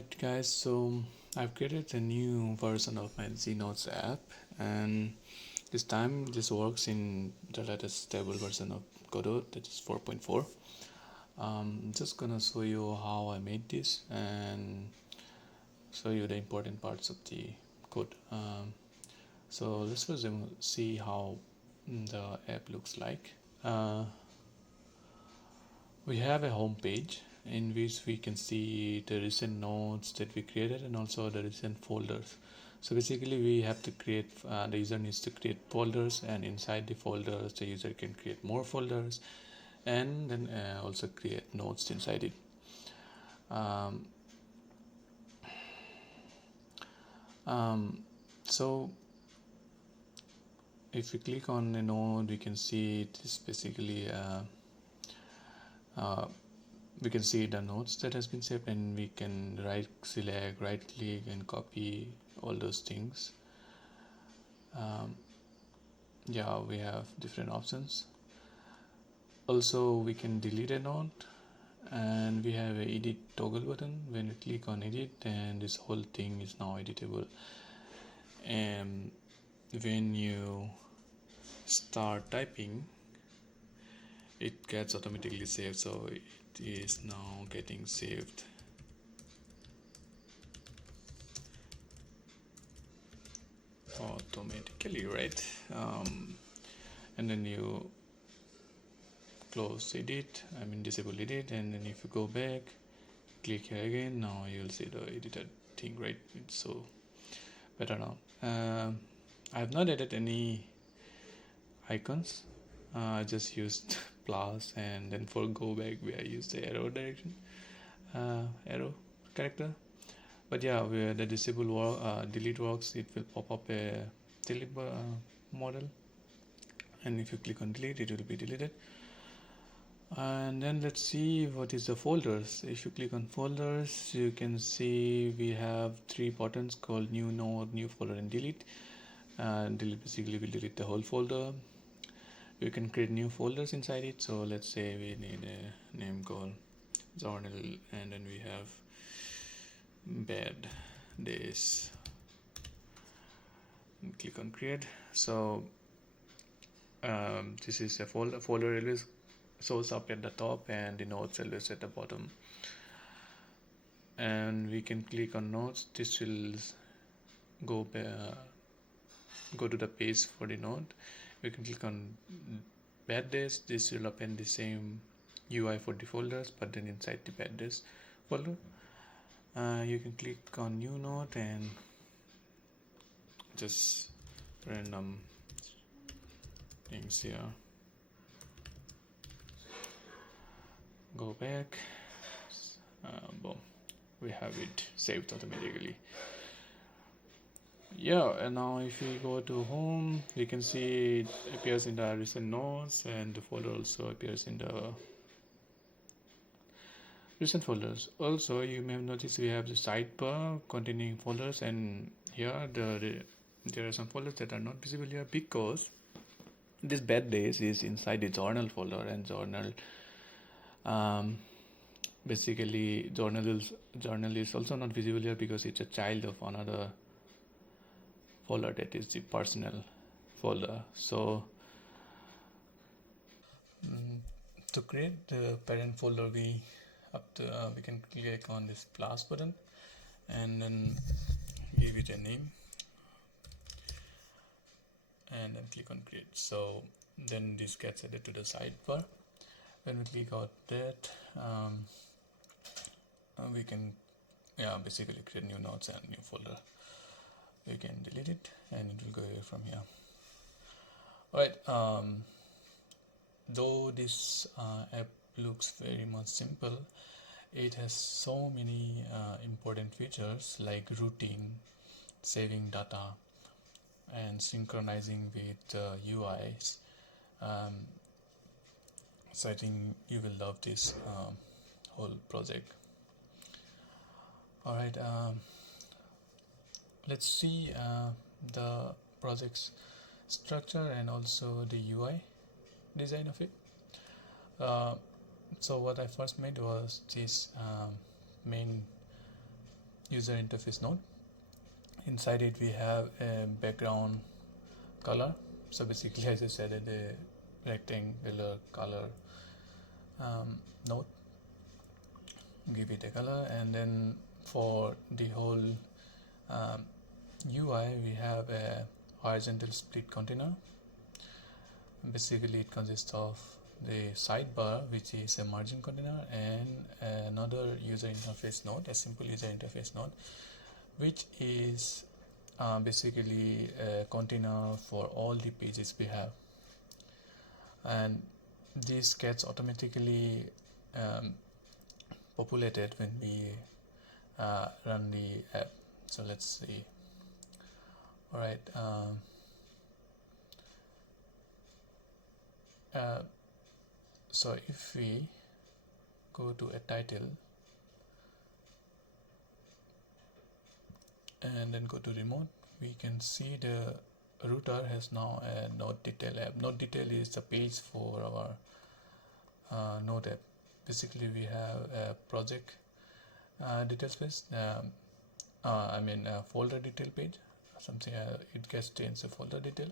Alright guys, so I've created a new version of my Znodes app, and this time this works in the latest stable version of Godot, that is 4.4. I'm just gonna show you how I made this and show you the important parts of the code. So let's first see how the app looks like. We have a home page in which we can see the recent nodes that we created and also the recent folders. So basically we have to create, the user needs to create folders, and inside the folders the user can create more folders and then also create nodes inside it. Um, so if we click on a node, we can see it is basically we can see the nodes that has been saved, and we can right click and copy all those things. Yeah, we have different options. Also we can delete a node, and we have a edit toggle button. When we click on edit, then this whole thing is now editable, and when you start typing it gets automatically saved, so it is now getting saved automatically, right? And then you close edit, disable edit, and then if you go back, click here again, now you'll see the edited thing, right? It's so better now. I have not added any icons. I just used plus, and then for go back I used the arrow direction, arrow character. But yeah, where the delete works, it will pop up a delete model, and if you click on delete, it will be deleted. And then let's see what is the folders. If you click on folders, you can see we have three buttons called new node, new folder, and delete. Delete basically will delete the whole folder. You can create new folders inside it. So let's say we need a name called journal, and then we have bad days, and click on create. So this is a folder always shows up at the top, and the nodes always at the bottom. And we can click on nodes. This will go to the page for the node. We can click on bad days. This will open the same UI for the folders, but then inside the bad days folder. You can click on new node and just random things here. Go back. Boom, we have it saved automatically. Yeah, and now if we go to home, we can see it appears in the recent nodes, and the folder also appears in the recent folders. Also, you may have noticed we have the sidebar containing folders, and here there are some folders that are not visible here because this bad days is inside the journal folder, and journal basically journal is also not visible here because it's a child of another folder, that is the personal folder. So to create the parent folder, we can click on this plus button and then give it a name, and then click on create. So then this gets added to the sidebar. When we click on that, we can basically create new nodes and new folder. We can delete it and it will go away from here. Alright, though this app looks very much simple, it has so many important features like routing, saving data, and synchronizing with UIs. So I think you will love this whole project. Alright, let's see the project's structure and also the UI design of it. So what I first made was this main user interface node. Inside it we have a background color. So basically, as I said, a rectangular color node. Give it a color, and then for the whole UI we have a horizontal split container. Basically it consists of the sidebar, which is a margin container, and another user interface node, a simple user interface node, which is basically a container for all the pages we have, and this gets automatically populated when we run the app. So let's see. All right. So if we go to a title and then go to remote, we can see the router has now a node detail app. Node detail is the page for our node app. Basically we have a project detail space, I mean a folder detail page, something it gets changed to folder detail.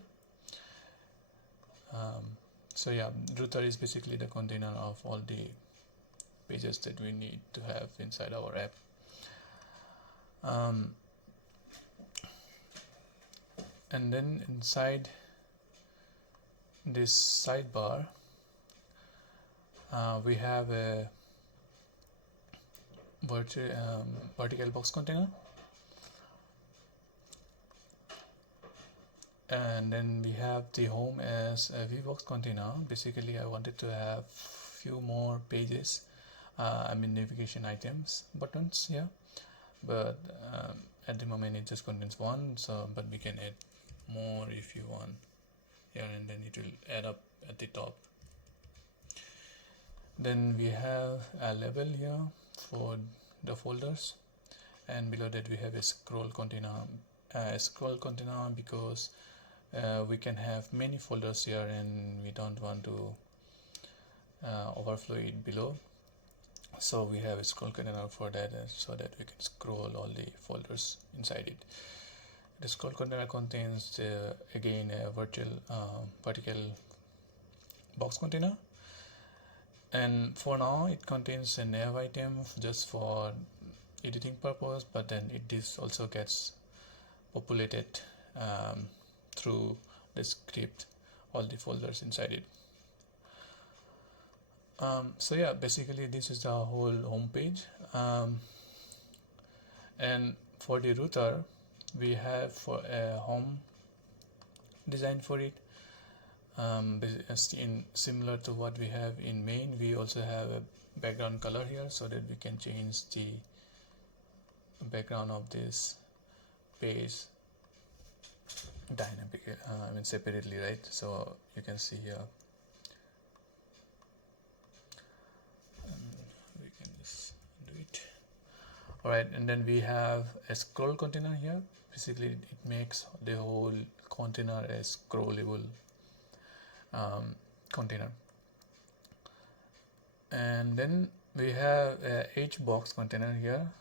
So yeah, router is basically the container of all the pages that we need to have inside our app. And then inside this sidebar we have a vertical box container, and then we have the home as a vbox container. Basically I wanted to have few more pages, I mean navigation items, buttons here, but at the moment it just contains one, so but we can add more if you want here, and then it will add up at the top. Then we have a label here for the folders, and below that we have a scroll container. Because we can have many folders here and we don't want to overflow it below, so we have a scroll container for that, so that we can scroll all the folders inside it. The scroll container contains again a vertical box container, and for now it contains a nav item just for editing purpose, but then this also gets populated through the script, all the folders inside it. So yeah, basically this is the whole home page, and for the router we have for a home design for it. Similar to what we have in main, we also have a background color here, so that we can change the background of this page dynamic, I mean separately, right? So you can see here, we can just do it. All right, and then we have a scroll container here. Basically it makes the whole container a scrollable container. And then we have a hbox container here.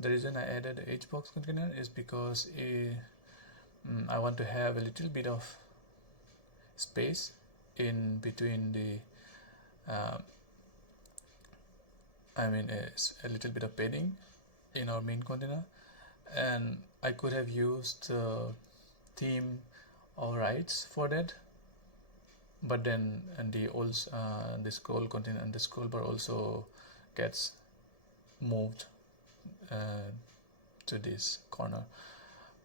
The reason I added a hbox container is because I want to have a little bit of space in between the I mean a little bit of padding in our main container, and I could have used theme overrides for that, but then the scroll container and the scroll bar also gets moved to this corner.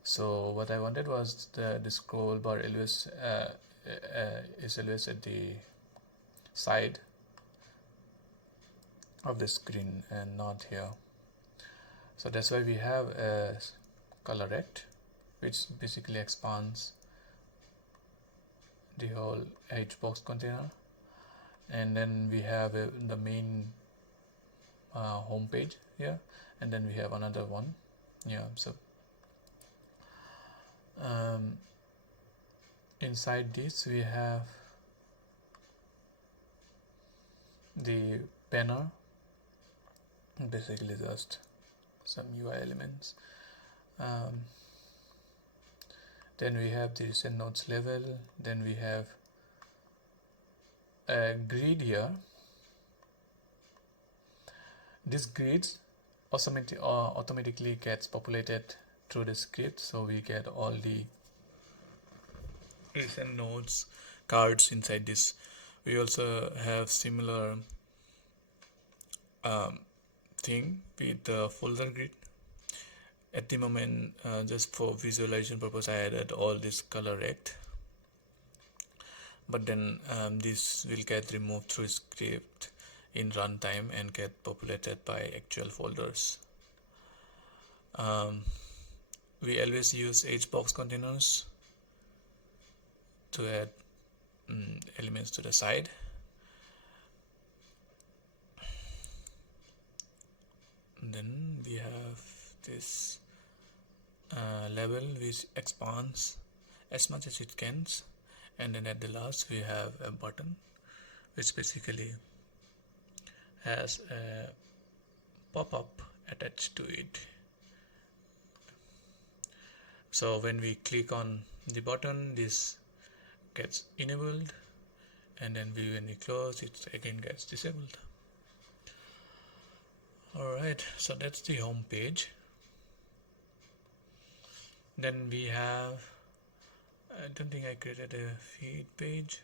So what I wanted was the scroll bar always is always at the side of the screen and not here. So that's why we have a color rect, which basically expands the whole hbox container, and then we have the main home page here, and then we have another one. Yeah, so inside this we have the banner, basically just some UI elements. um, then we have the recent nodes level, then we have a grid here. This grids automatically gets populated through the script, so we get all the recent nodes cards inside this. We also have similar thing with the folder grid. At the moment, just for visualization purpose, I added all this color rect, but then this will get removed through script in runtime and get populated by actual folders. We always use hbox containers to add elements to the side. And then we have this level which expands as much as it can, and then at the last we have a button which basically has a pop-up attached to it. So when we click on the button, this gets enabled, and then when we close, it again gets disabled. Alright, so that's the home page. Then we have, I don't think I created a feed page.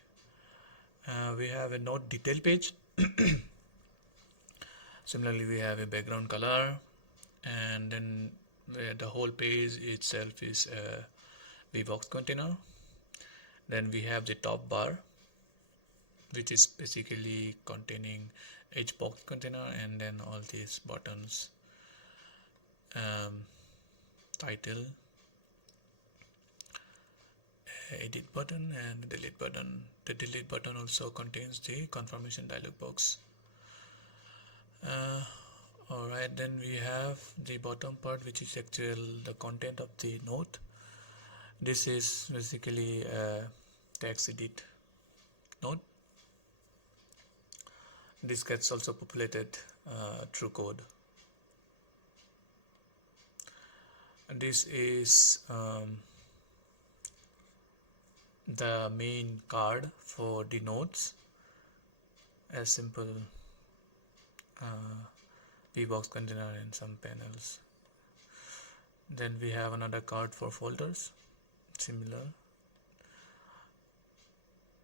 We have a node detail page. Similarly, we have a background color, and then the whole page itself is a VBox container. Then we have the top bar, which is basically containing hbox container, and then all these buttons, title, edit button, and delete button. The delete button also contains the confirmation dialog box. Alright, then we have the bottom part, which is the content of the node. This is basically a text edit node. This gets also populated through code. And this is the main card for the nodes, a simple VBox container and some panels. Then we have another card for folders, similar.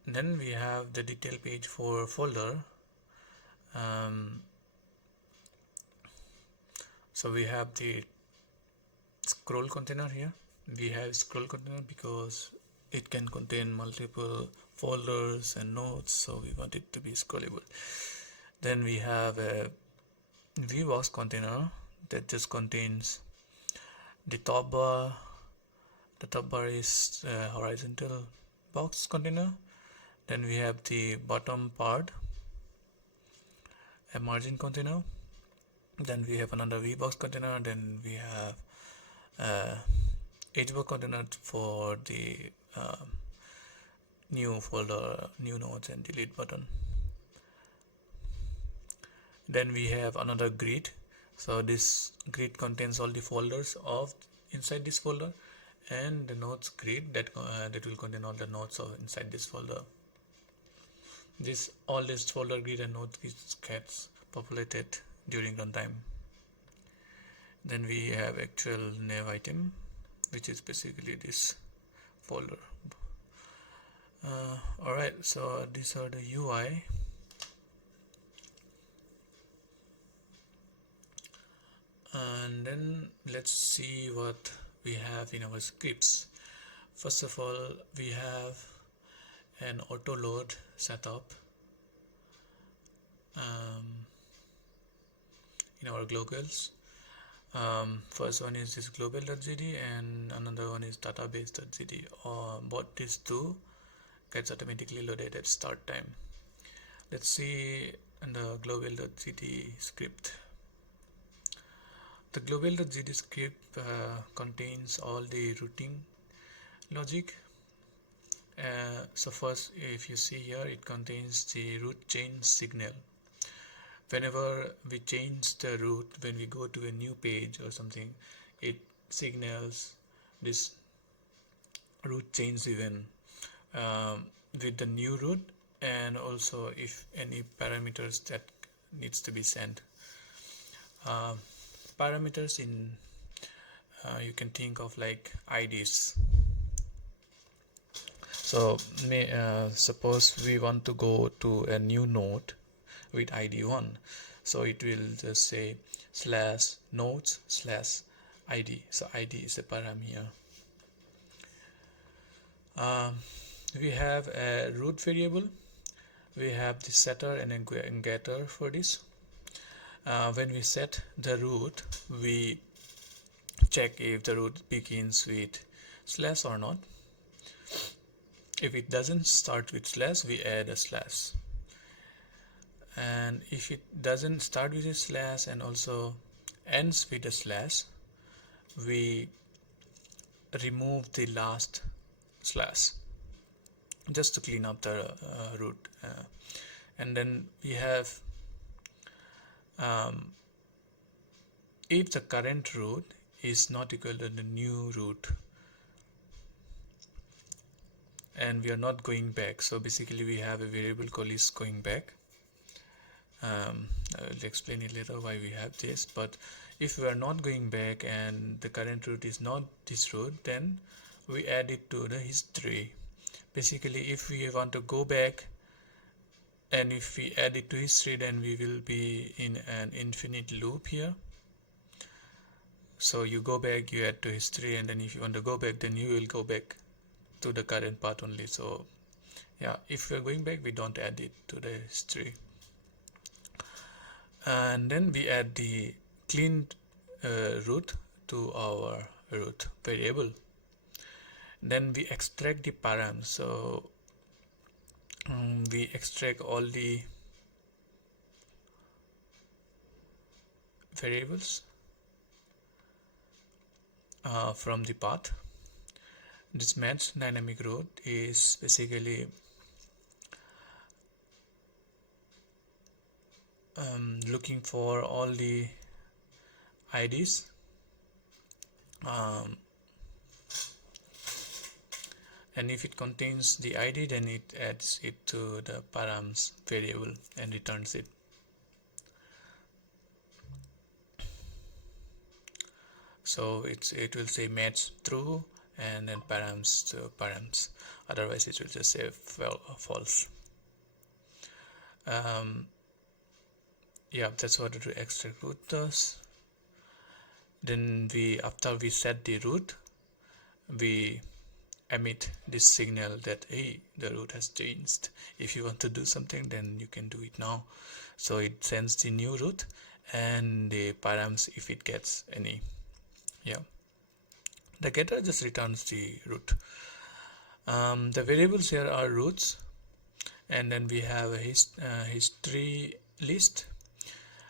Then we have the detail page for folder. So we have the scroll container here. We have scroll container because it can contain multiple folders and nodes, so we want it to be scrollable. Then we have a VBox container that just contains the top bar. The top bar is a horizontal box container. Then we have the bottom part, a margin container. Then we have another VBox container. Then we have hbox container for the new folder, new nodes, and delete button. Then we have another grid. So this grid contains all the folders of inside this folder, and the nodes grid that will contain all the nodes of inside this folder. All this folder grid and node gets populated during runtime. Then we have actual nav item, which is basically this folder. Alright, so these are the UI. And then let's see what we have in our scripts. First of all, we have an auto load setup in our globals. First one is this global.gd, and another one is database.gd. Both these two gets automatically loaded at start time. Let's see in the global.gd script. The global.gd script contains all the routing logic. So first, if you see here, it contains the route chain signal. whenever we change the route, when we go to a new page or something, it signals this route change even um, with the new route, and also if any parameters that needs to be sent. uh, Parameters in you can think of like IDs. So suppose we want to go to a new node with ID 1, so it will just say slash nodes slash ID. So ID is a parameter. um, we have a root variable, we have the setter and a getter for this. When we set the root, we check if the root begins with slash or not. If it doesn't start with slash, we add a slash, and if it doesn't start with a slash and also ends with a slash, we remove the last slash just to clean up the root. And then we have if the current root is not equal to the new root and we are not going back, so basically we have a variable called is going back. I will explain it later why we have this, but if we are not going back and the current root is not this root, then we add it to the history. Basically, if we want to go back and if we add it to history, then we will be in an infinite loop here. So you go back, you add to history, and then if you want to go back, then you will go back to the current part only. So yeah, if we are going back, we don't add it to the history. And then we add the cleaned root to our root variable. Then we extract the params. So we extract all the variables from the path. This match dynamic root is basically looking for all the IDs and if it contains the ID, then it adds it to the params variable and returns it. So it will say match true and then params to params, otherwise it will just say false. Yeah, that's what the extract root does. Then after we set the root, we emit this signal that hey, the root has changed. If you want to do something, then you can do it now. So it sends the new root and the params if it gets any. Yeah, the getter just returns the root. The variables here are roots, and then we have a history list.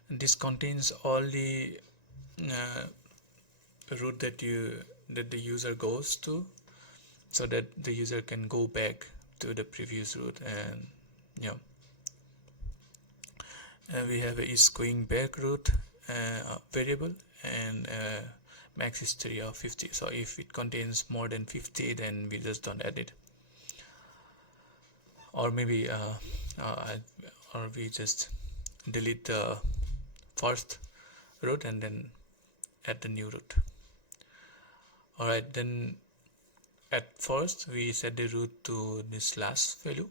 This contains all the route that the user goes to, so that the user can go back to the previous route. And yeah, we have a is going back route variable and max history of 50. So if it contains more than 50, then we just don't add it, or maybe or we just delete the first route and then add the new route. Alright, then at first we set the route to this last value.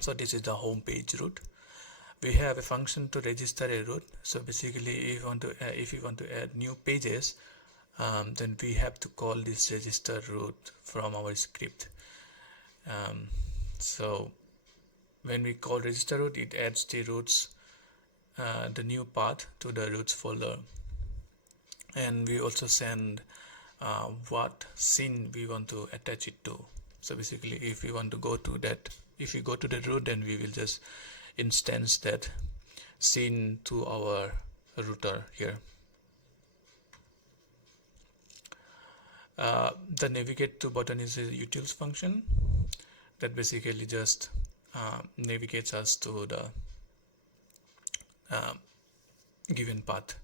So this is the home page route. We have a function to register a route. So basically, if you want to add new pages, then we have to call this register route from our script. So when we call register route, it adds the routes, the new path to the routes folder, and we also send what scene we want to attach it to. So basically, if we want to go to that, if we go to the route, then we will just instance that scene to our router here. The navigate to button is a utils function that basically just navigates us to the given path.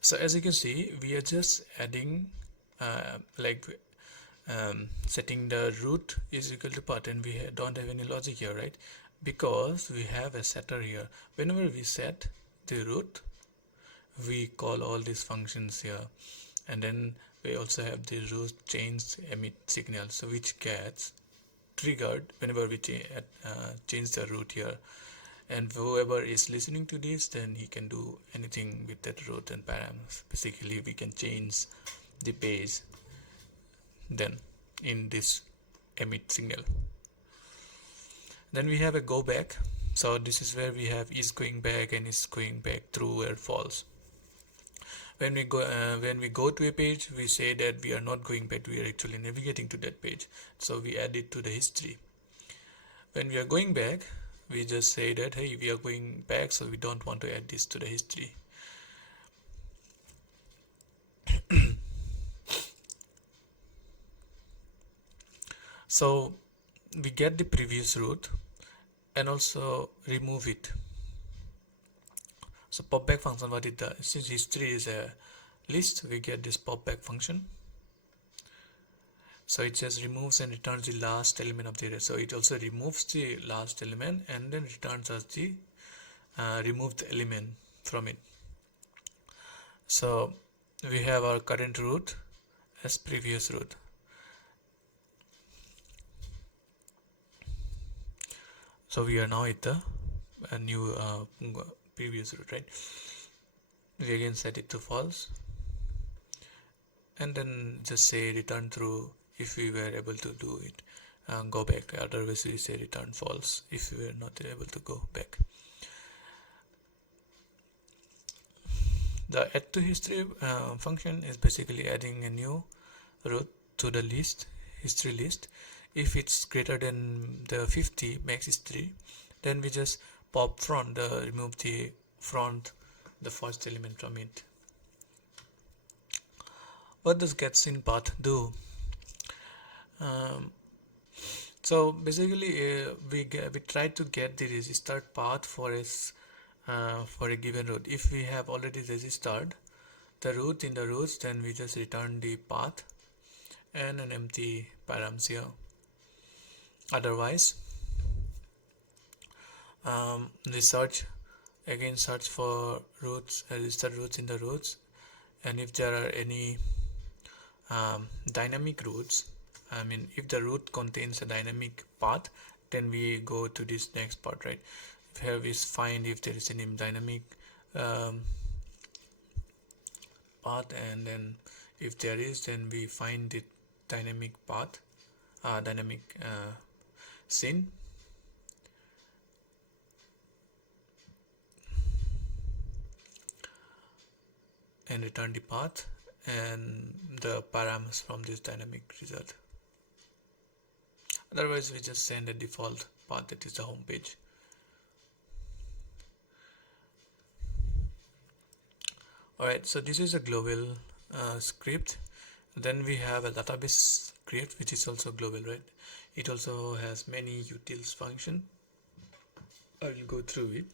So as you can see, we are just adding like setting the root is equal to path, and we don't have any logic here, right? Because we have a setter here. Whenever we set the root, we call all these functions here, and then we also have the root change emit signal, so which gets triggered whenever we change the root here, and whoever is listening to this, then he can do anything with that root and params. Basically we can change the page then in this emit signal. Then we have a go back, so this is where we have is going back and is going back true or false. When we go to a page, we say that we are not going back, we are actually navigating to that page, so we add it to the history. When we are going back, we just say that hey, we are going back, so we don't want to add this to the history. So we get the previous root and also remove it. So popback function, what it does, since history is a list, we get this popback function. So it just removes and returns the last element of the array. So it also removes the last element and then returns us the removed element from it. So we have our current root as previous root. So we are now at the new previous root, right? We again set it to false, and then just say return true if we were able to do it, go back. Otherwise we say return false if we were not able to go back. The add to history function is basically adding a new root to the list, history list. If it's greater than the 50 max history, then we just pop front, remove the front, the first element from it. What does gets in path do? So basically we try to get the registered path for a given root. If we have already registered the root in the roots, then we just return the path and an empty params here. Otherwise we search for roots, registered roots in the roots, and if there are any dynamic roots, I mean if the root contains a dynamic path, then we go to this next part, right? Here we find if there is any dynamic path, and then if there is, then we find the dynamic path, dynamic scene, and return the path and the params from this dynamic result. Otherwise we just send a default path, that is the home page. Alright, so this is a global script. Then we have a database script which is also global, right? It also has many utils function. I will go through it.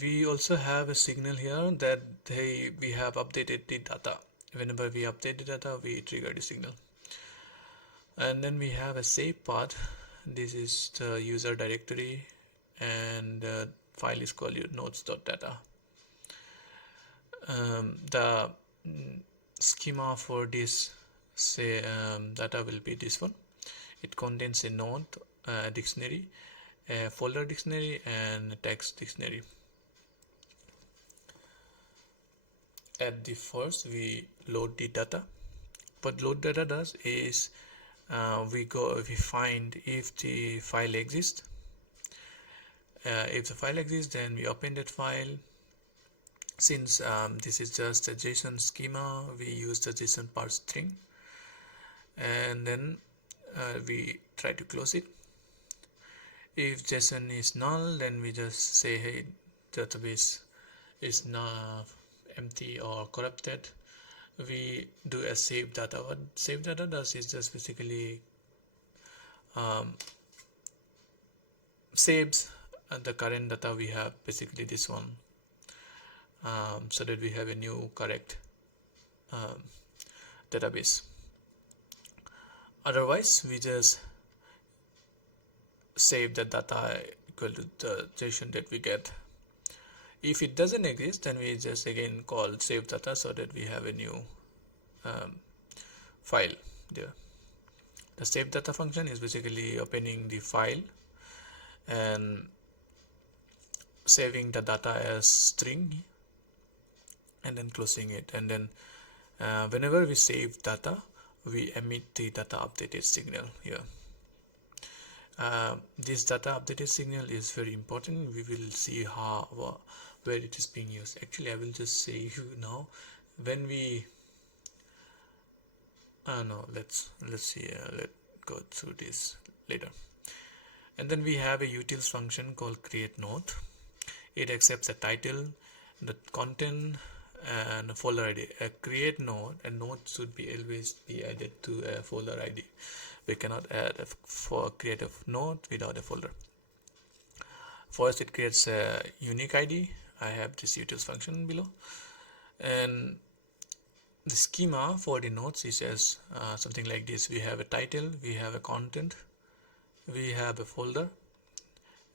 We also have a signal here that we have updated the data. Whenever we update the data, we trigger the signal. And then we have a save path. This is the user directory, and the file is called nodes.data. The schema for this data will be this one. It contains a node dictionary, a folder dictionary, and a text dictionary. At the first we load the data. What load data does is we find if the file exists. If the file exists, then we open that file. Since this is just a JSON schema, we use the JSON parse string, and then we try to close it. If JSON is null, then we just say hey, database is now empty or corrupted. We do a save data. What save data does is just basically saves the current data we have, basically this one, so that we have a new correct um, database. Otherwise we just save the data equal to the JSON that we get. If it doesn't exist, then we just again call save data so that we have a new file there. The save data function is basically opening the file and saving the data as string and then closing it, and then whenever we save data we emit the data updated signal here. This data updated signal is very important. We will see how where it is being used. Actually I will just say you now, when we no, let's see, let's go through this later. And then we have a utils function called create node. It accepts a title, the content, and a folder ID. A create node, a node should be always be added to a folder ID. We cannot add create a node without a folder. First it creates a unique ID. I have this utils function below, and the schema for the nodes is as something like this. We have a title, we have a content, we have a folder,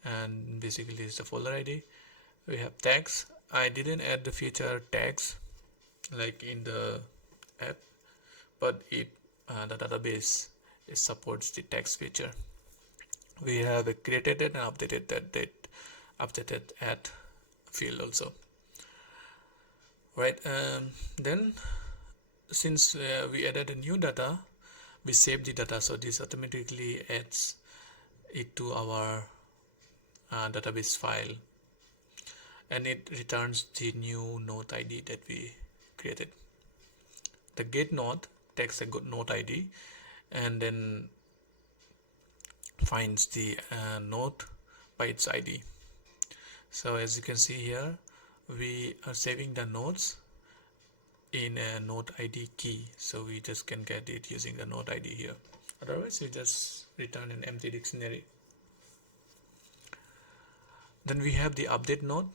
and basically it's the folder ID. We have tags. I didn't add the feature tags like in the app, but the database supports the tags feature. We have a created and updated that date, updated at field also, right? Then since we added a new data, we save the data, so this automatically adds it to our database file, and it returns the new node ID that we created. The get node takes a good node ID and then finds the node by its ID. So as you can see here, we are saving the nodes in a node ID key, so we just can get it using the node ID here. Otherwise we just return an empty dictionary. Then we have the update node.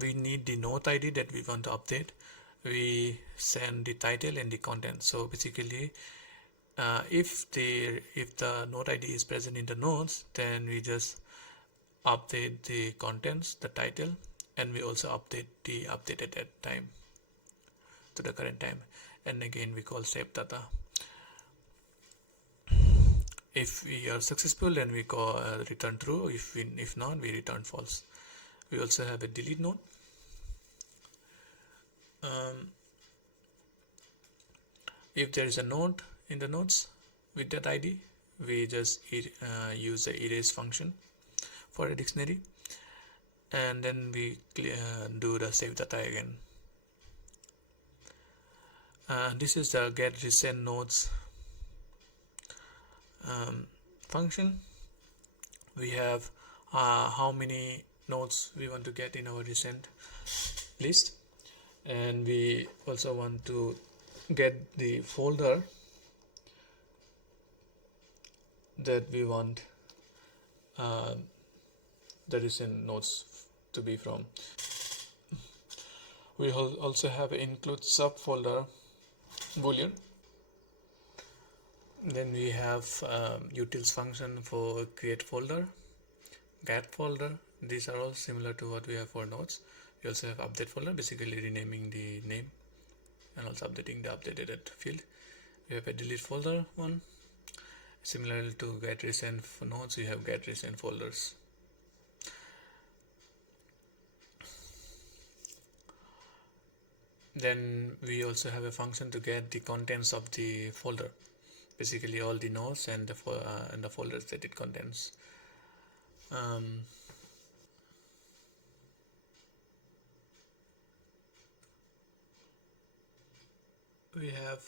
We need the node ID that we want to update. We send the title and the content. So basically if the node ID is present in the nodes, then we just update the contents, the title, and we also update the updated at time to the current time, and again we call save data. If we are successful, then we call return true. If not, we return false. We also have a delete node. If there is a node in the nodes with that ID, we just use the erase function for a dictionary, and then we do the save data again. This is the get recent nodes function. We have how many nodes we want to get in our recent list, and we also want to get the folder that we want the recent nodes to be from. We also have include subfolder boolean. Then we have utils function for create folder, get folder. These are all similar to what we have for nodes. We also have update folder, basically renaming the name and also updating the updated field. We have a delete folder one. Similar to get recent nodes, we have get recent folders. Then we also have a function to get the contents of the folder, basically all the nodes and the folders that it contains. We have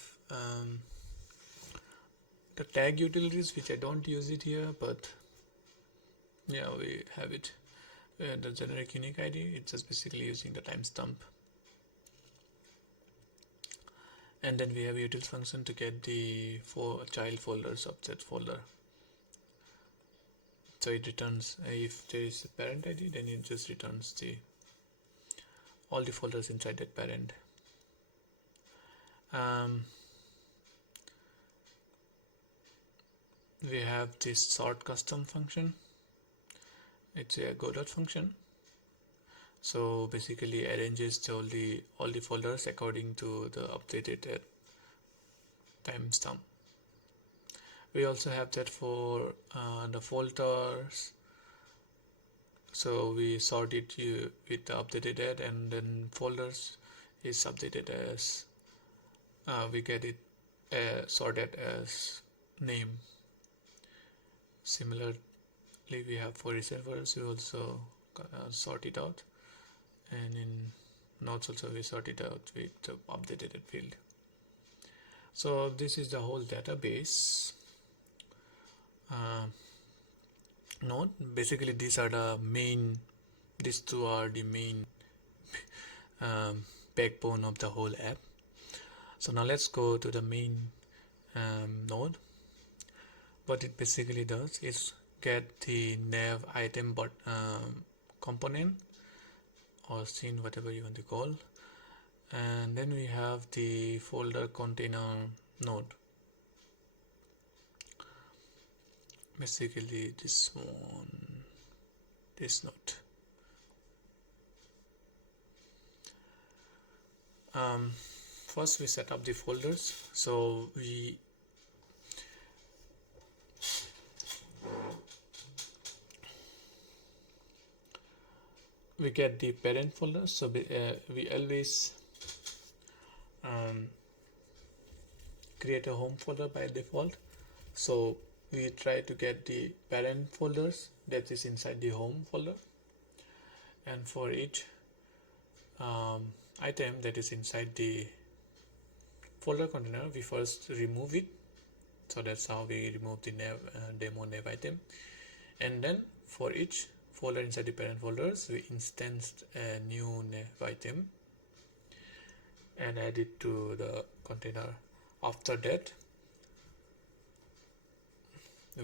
the tag utilities, which I don't use it here, but yeah, we have it. The generic unique ID, it's just basically using the timestamp. And then we have utils function to get the child folders of that folder. So it returns if there is a parent ID, then it just returns all the folders inside that parent. We have this sort custom function. It's a Godot function. So basically arranges all the folders according to the updated timestamp. We also have that for the folders. So we sort it with the updated date, and then folders is updated as we get it sorted as name. Similarly, we have for reservoirs, we also sort it out, and in nodes also we sort it out with the updated field. So this is the whole database node. Basically these two are the main backbone of the whole app. So now let's go to the main node. What it basically does is get the nav item component or scene, whatever you want to call, and then we have the folder container node. Basically this node. First we set up the folders. So we get the parent folder. So we always create a home folder by default. So we try to get the parent folders that is inside the home folder, and for each item that is inside the folder container, we first remove it. So that's how we remove the demo nav item, and then for each folder inside the parent folders, we instanced a new nav item and add it to the container. After that,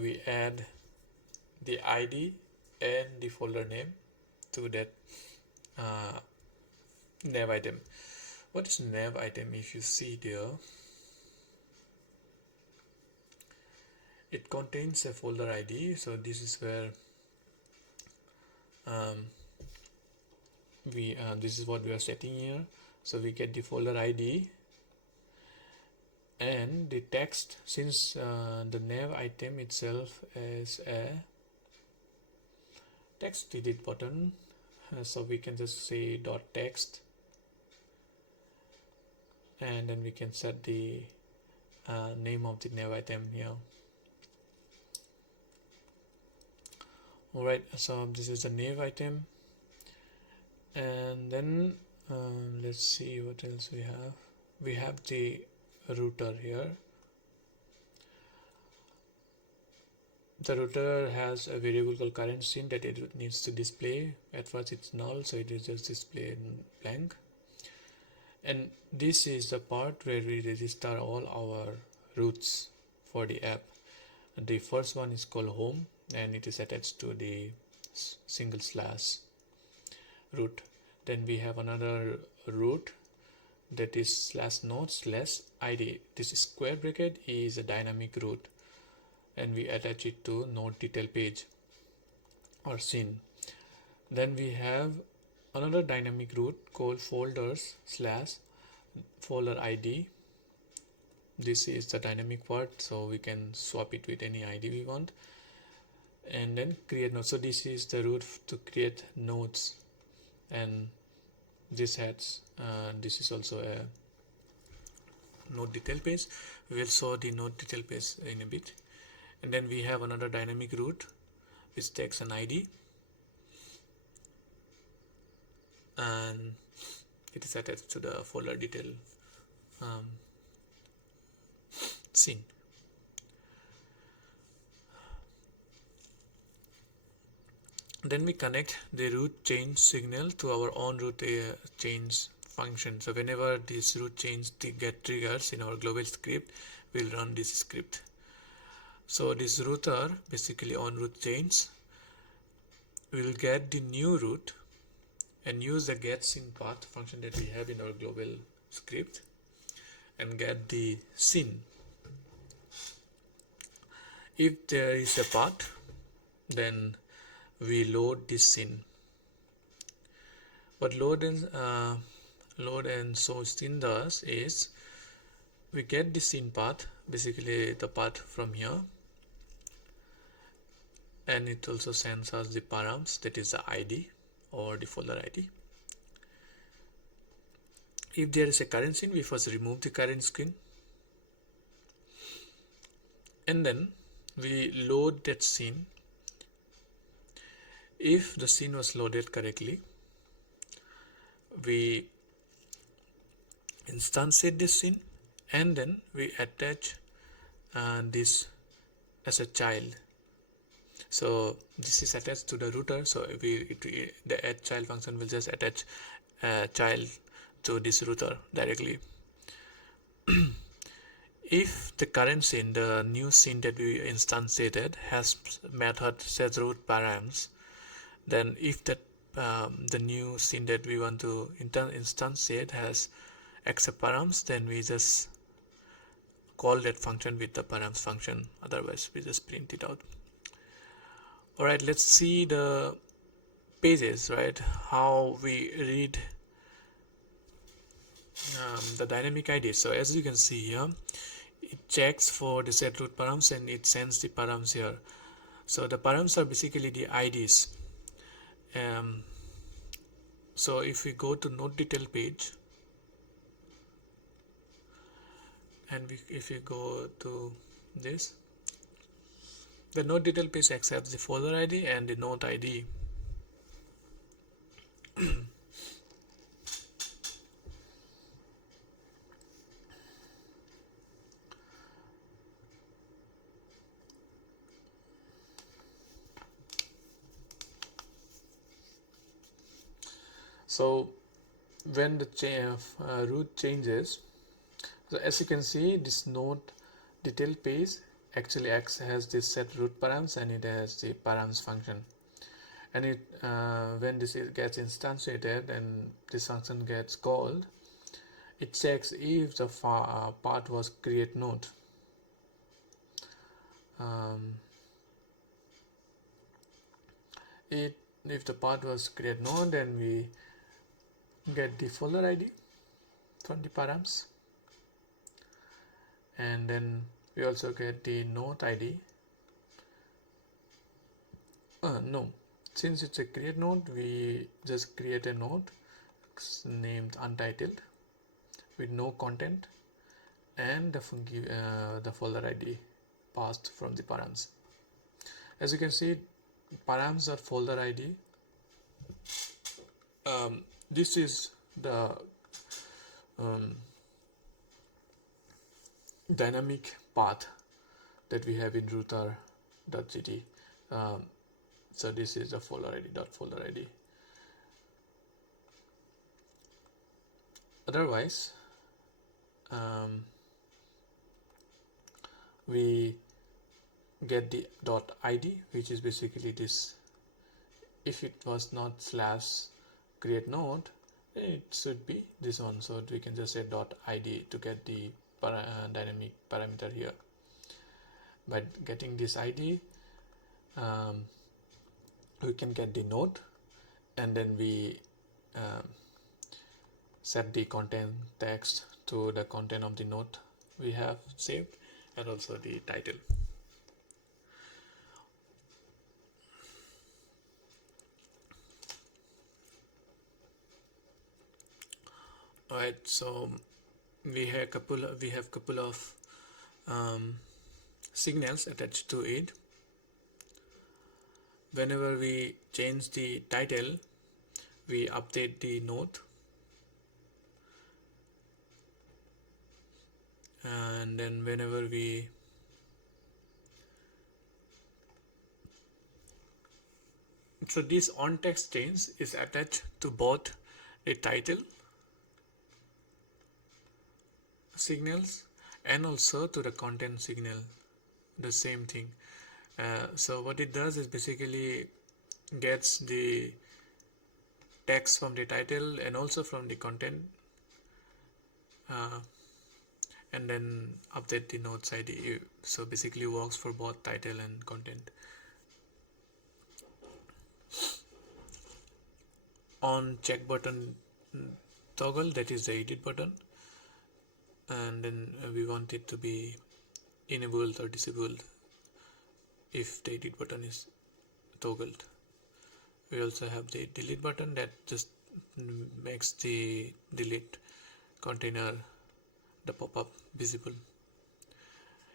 we add the ID and the folder name to that nav item. What is nav item? If you see there, it contains a folder ID. So this is where this is what we are setting here. So we get the folder ID and the text. Since the nav item itself is a text edit button, so we can just say .text, and then we can set the name of the nav item here. Alright, so this is the nav item, and then let's see what else we have. We have the router here. The router has a variable called current scene that it needs to display. At first it's null, so it is just displayed blank. And this is the part where we register all our routes for the app. And the first one is called home, and it is attached to the /root. Then we have another root that is /node/id. This square bracket is a dynamic root, and we attach it to node detail page or scene. Then we have another dynamic root called folders/folder id. This is the dynamic part, so we can swap it with any ID we want. And then create nodes. So this is the root to create nodes, and this is also a node detail page. We will show the node detail page in a bit. And then we have another dynamic root which takes an ID, and it is attached to the folder detail scene. Then we connect the root change signal to our own root change function. So whenever this root change get triggers in our global script, we'll run this script. So this router basically on root change we'll get the new root and use the getScene path function that we have in our global script and get the scene. If there is a path, then we load this scene. What load and show scene does is we get the scene path, basically the path from here, and it also sends us the params, that is the ID or the folder ID. If there is a current scene, we first remove the current scene, and then we load that scene. If the scene was loaded correctly, we instantiate this scene, and then we attach this as a child. So this is attached to the router, so the add child function will just attach a child to this router directly. If the current scene, the new scene that we instantiated, has method setRoot params, then if that the new scene that we want to instantiate has accept params, then we just call that function with the params function, otherwise we just print it out. Alright, let's see the pages, right? How we read the dynamic ID. So as you can see here, it checks for the setRoot params and it sends the params here. So the params are basically the IDs. So if we go to node detail page, and if we go to this, the node detail page accepts the folder ID and the node ID. So when the root changes, so as you can see, this node detail page actually has this setRoot params and it has the params function, and it when this gets instantiated and this function gets called, it checks if the path was create node. If the path was create node, then we get the folder ID from the params, and then we also get the node ID. No, since it's a create node, we just create a node named untitled with no content and the folder ID passed from the params. As you can see, params are folder ID. This is the dynamic path that we have in router.gt. So this is the folder ID .folder ID. Otherwise, we get the .id, which is basically this. If it was not /create node, it should be this one. So we can just say .id to get the dynamic parameter here. By getting this ID, we can get the node, and then we set the content text to the content of the node we have saved, and also the title. Alright, so we have couple of signals attached to it. Whenever we change the title, we update the node, and then whenever we this on text change is attached to both the title signals and also to the content signal, the same thing. So what it does is basically gets the text from the title and also from the content, uh, and then update the nodes ID. So basically works for both title and content. On check button toggle, that is the edit button, and then we want it to be enabled or disabled if the edit button is toggled. We also have the delete button that just makes the delete container, the pop-up, visible.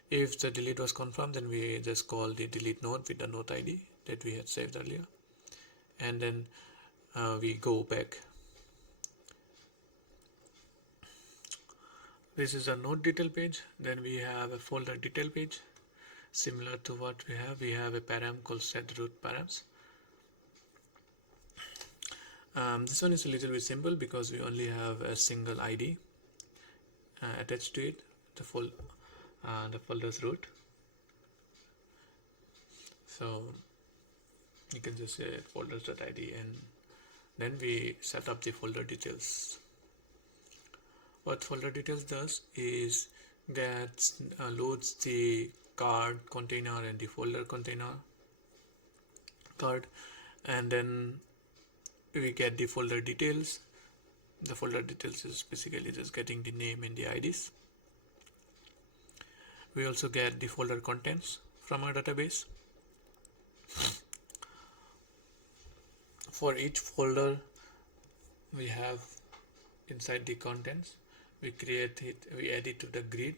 If the delete was confirmed, then we just call the delete node with the node ID that we had saved earlier, and then we go back. This is a node detail page. Then we have a folder detail page. Similar to what we have a param called set root params. This one is a little bit simple because we only have a single ID attached to it, the folder's root. So you can just say folders.id, and then we set up the folder details. What folder details does is that loads the card container and the folder container card, and then we get the folder details. The folder details is basically just getting the name and the IDs. We also get the folder contents from our database. For each folder we have inside the contents, we add it to the grid,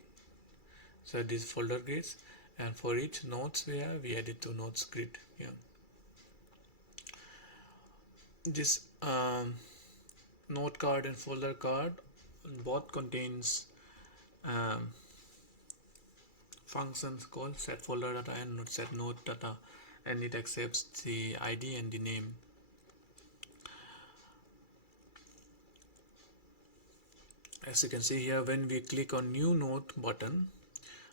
so these folder grids, and for each nodes we add it to nodes grid. This node card and folder card both contains functions called set folder data and set node data, and it accepts the ID and the name. As you can see here, when we click on new node button,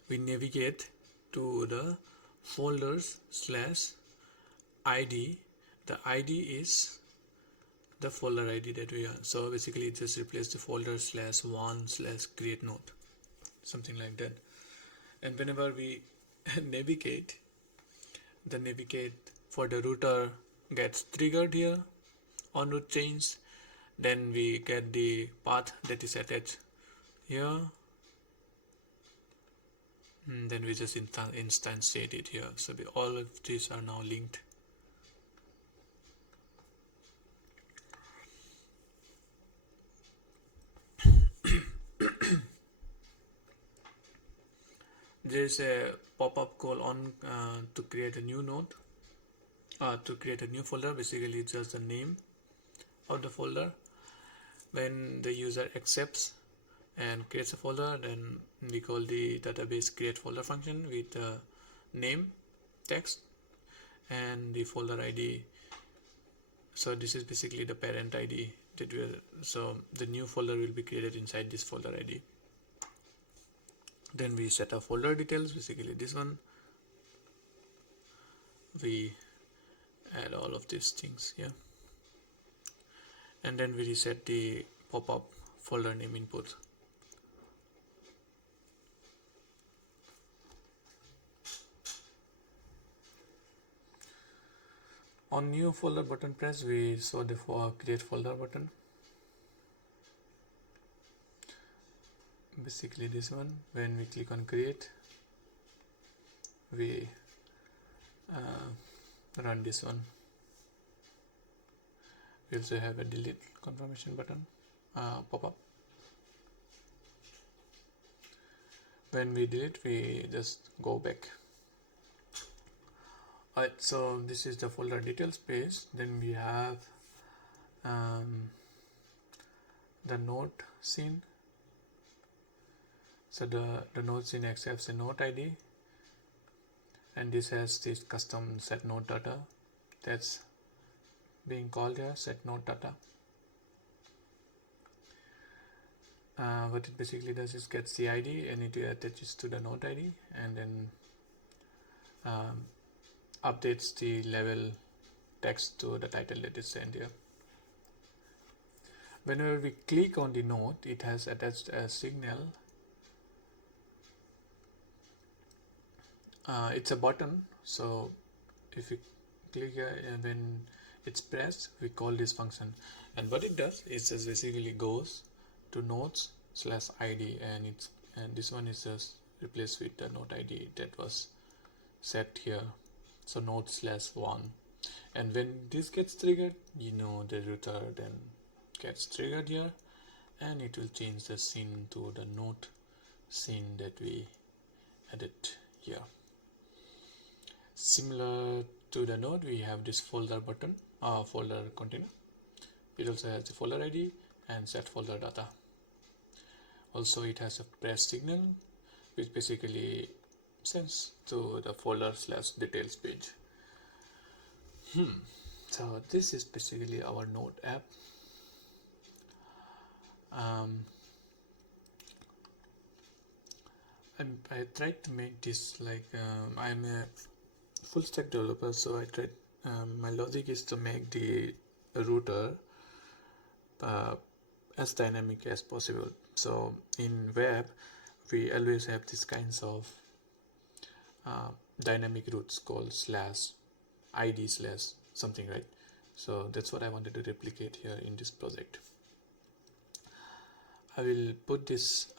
we navigate to the folders/ID. The ID is the folder ID that we are. So basically it just replace the folder/1/create node, something like that. And whenever we navigate, the navigate for the router gets triggered here on route change. Then we get the path that is attached here, and then we just instantiate it here. So all of these are now linked. There's a pop-up call on to create a new node, to create a new folder. Basically it's just the name of the folder. When the user accepts and creates a folder, then we call the database create folder function with the name text and the folder ID. So this is basically the parent ID that so the new folder will be created inside this folder ID. Then we set up folder details, basically this one. We add all of these things here, and then we reset the pop-up folder name input. On new folder button press, we saw the create folder button, basically this one. When we click on create, we run this one. We also have a delete confirmation button pop-up. When we delete, we just go back. Alright, so this is the folder details page. Then we have the node scene. So the node scene accepts a node ID, and this has this custom set node data that's being called here, set node data. What it basically does is gets the ID and it attaches to the node ID, and then updates the level text to the title that is sent here. Whenever we click on the node, it has attached a signal. It's a button, so if you click here and when it's pressed, we call this function, and what it does is just basically goes to nodes slash id, and this one is just replaced with the node id that was set here, so node slash 1. And when this gets triggered, you know the router then gets triggered here, and it will change the scene to the node scene that we added here. Similar to the node, we have this folder button, folder container. It also has the folder ID and set folder data. Also, it has a press signal, which basically sends to the folder slash details page. So this is basically our node app. I tried to make this like I'm a full stack developer, so I tried. My logic is to make the router as dynamic as possible. So in web, we always have these kinds of dynamic routes called slash id slash something, right? So that's what I wanted to replicate here in this project. I will put this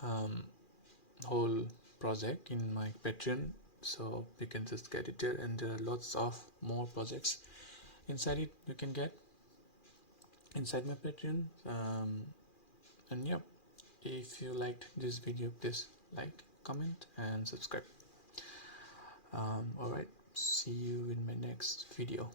whole project in my Patreon, so you can just get it there, and there are lots of more projects inside it you can get inside my Patreon. And yeah, if you liked this video, please like, comment and subscribe. Alright, see you in my next video.